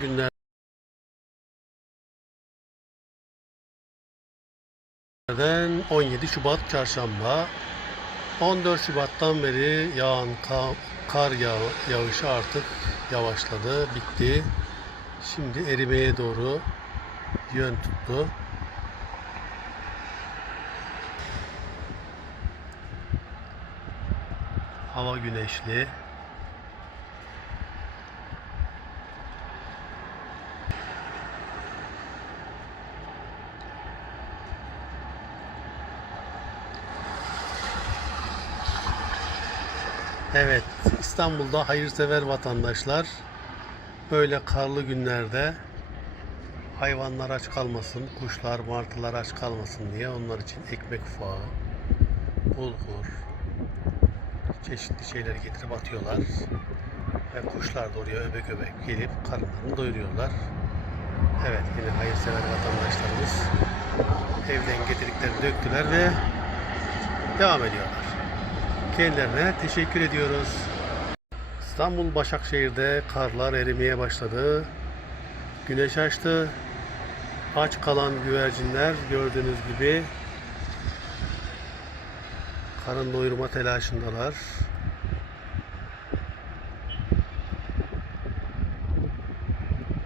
günlerden 17 Şubat Çarşamba 14 Şubat'tan beri yağan ka- kar yağ- yağışı artık yavaşladı, bitti. Şimdi erimeye doğru yön tuttu. Hava güneşli. Evet, İstanbul'da hayırsever vatandaşlar böyle karlı günlerde hayvanlar aç kalmasın, kuşlar, martılar aç kalmasın diye onlar için ekmek ufağı, bulgur, çeşitli şeyler getirip atıyorlar. Ve kuşlar da oraya öbek öbek gelip karınlarını doyuruyorlar. Evet, yine hayırsever vatandaşlarımız evden getirdiklerini döktüler ve devam ediyorlar. Kendilerine teşekkür ediyoruz. İstanbul Başakşehir'de karlar erimeye başladı. Güneş açtı. Aç kalan güvercinler gördüğünüz gibi karın doyurma telaşındalar.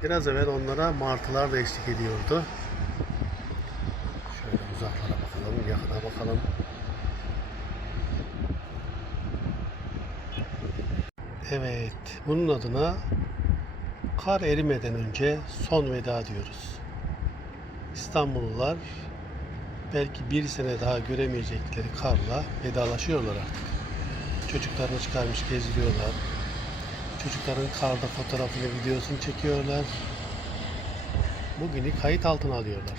Biraz evvel onlara martılar da eşlik ediyordu. Şöyle uzaklara bakalım, yakına bakalım. Evet, bunun adına kar erimeden önce son veda diyoruz. İstanbullular belki bir sene daha göremeyecekleri karla vedalaşıyorlar artık. Çocuklarını çıkarmış gezdiriyorlar. Çocukların karda fotoğrafını, videosunu çekiyorlar. Bugünü kayıt altına alıyorlar.